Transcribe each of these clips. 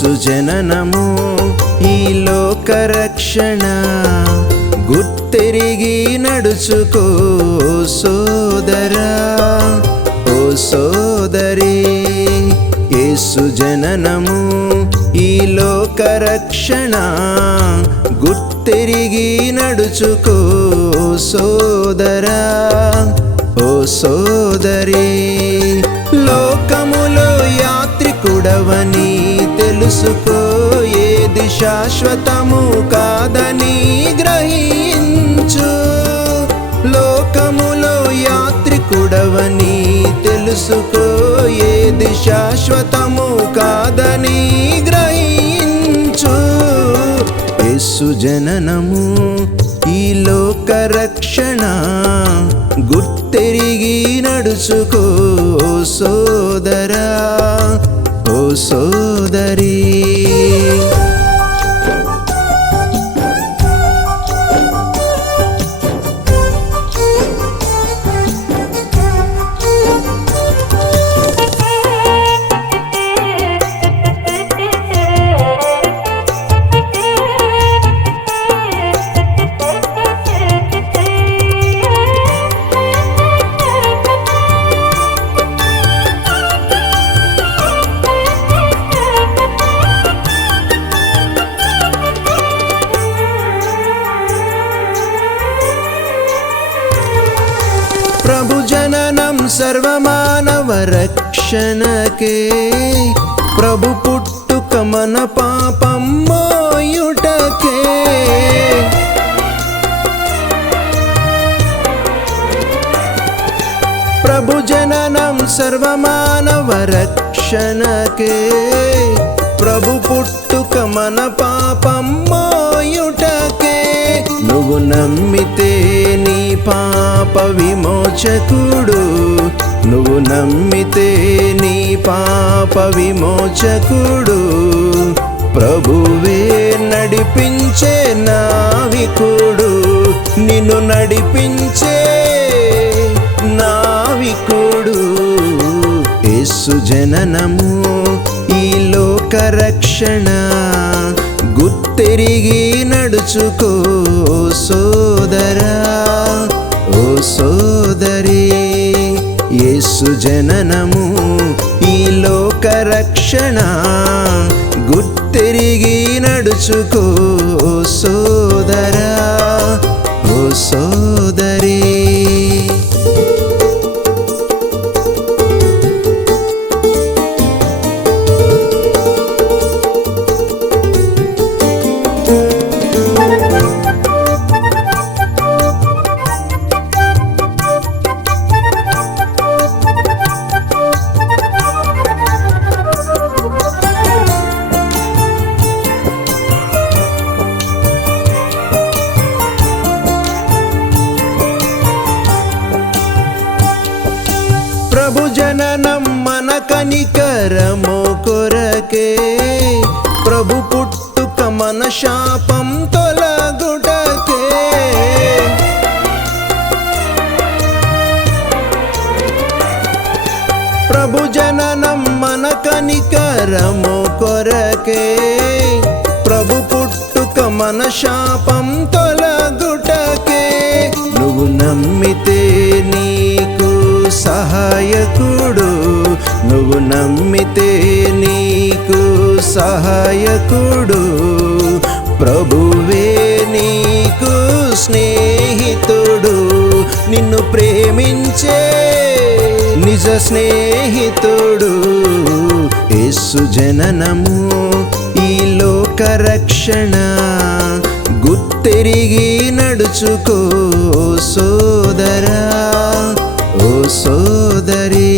యేసు జననము ఈ లోక రక్షణ గుర్తెరిగి నడుచుకో సోదరా ఓ సోదరి యేసు జననము ఈ లోక రక్షణ గుర్తెరిగి నడుచుకో సోదరా ఓ సోదరి లోకములో యాత్రికుడవని తెలుసుకో ఏది శాశ్వతము కాదని గ్రహించు లోకములో యాత్రికుడవని తెలుసుకో ఏది శాశ్వతము కాదని గ్రహించు యేసు జననము ఈ లోక రక్షణ గుర్తెరిగి నడుచుకో సోదరా ఓ సోదరి ప్రభు జననం సర్వమానవ రక్షణకే ప్రభు పుట్టుక మన పాపం మోయుటకే ప్రభు జననం సర్వమానవ రక్షణకే ప్రభు పుట్టుక మన పాపం మోయుటకే నువ్వు నమ్మితే నీ పాప విమోచకుడు నువ్వు నమ్మితే నీ పాప విమోచకుడు ప్రభువే నడిపించే నావికుడు నిన్ను నడిపించే నావికుడు యేసు జననము ఈ లోక రక్షణ గుర్తెరిగి నడుచుకో సోదరా ఓ సోదరి యేసు జననము ఈ లోక రక్షణ గుర్తెరిగి నడుచుకో సోదరా ఓ సోదరి ప్రభు జననం మన కనికరము కొరకే ప్రభు పుట్టుక మన శాపం తొలగుటకే ప్రభు జననం మన కనికరము కొరకే ప్రభు పుట్టుక మన శాపం తొలగుటకే నువ్వు నమ్మితే నీకు సహాయకుడు నువ్వు నమ్మితే నీకు సహాయకుడు ప్రభువే నీకు స్నేహితుడు నిన్ను ప్రేమించే నిజ స్నేహితుడు యేసు జననము ఈ లోక రక్షణ గుర్తెరిగి నడుచుకో సోదరా ఓ సోదరి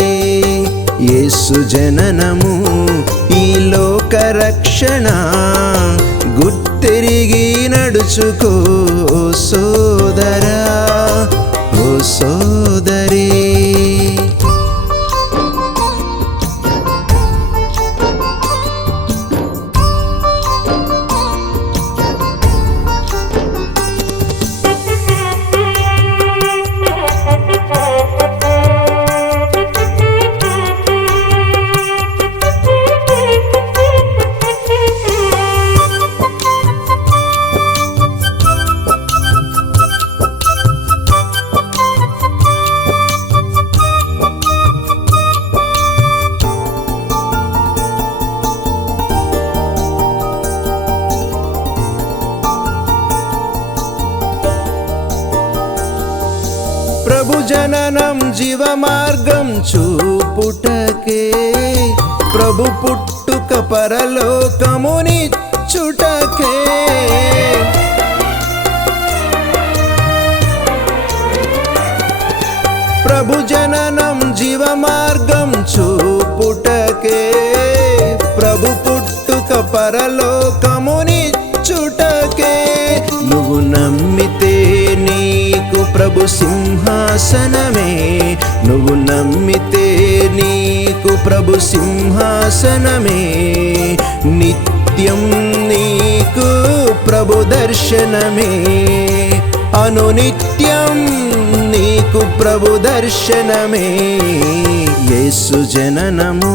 యేసు జననము ఈ లోక రక్షణ గుర్తెరిగి నడుచుకో సోదరా ఓ సోదరి ప్రభు జననం జీవ మార్గం చూపుటకే, ప్రభు పుట్టుక పరలోకమునిచ్చుటకే. ప్రభు జననం జీవ మార్గం చూపుటకే, ప్రభు పుట్టుక పరలోకమునిచ్చుటకే. నువ్వు నమ్మితే నీకు ప్రభు సింహాసనమే, నువ్వు నమ్మితే నీకు ప్రభు సింహాసనమే. నిత్యం నీకు ప్రభు దర్శనమే, అనునిత్యం నీకు ప్రభు దర్శనమే. యేసు జననము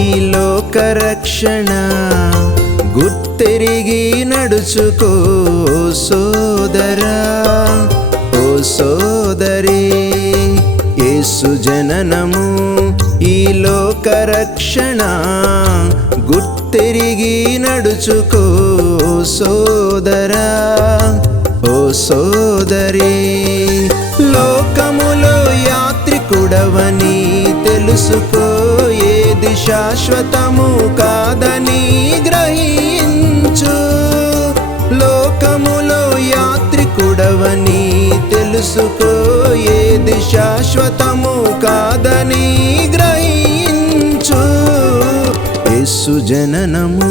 ఈ లోక రక్షణ, గుర్తెరిగి నడుచుకో సోదరా, ఓ సోదరి. యేసు జననము ఈ లోక రక్షణ, గుర్తెరిగి నడుచుకో సోదరా, ఓ సోదరి. లోకములో యాత్రికుడవని తెలుసుకో, ఏది శాశ్వతము కాదని గ్రహించు. లోకములో యాత్రికుడవని తెలుసుకో, ఏది శాశ్వతము కాదని గ్రహించు. యేసు జననము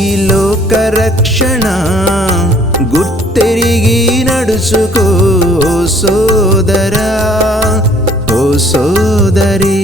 ఈ లోక రక్షణ, గుర్తెరిగి నడుచుకో సోదరా, ఓ సోదరి.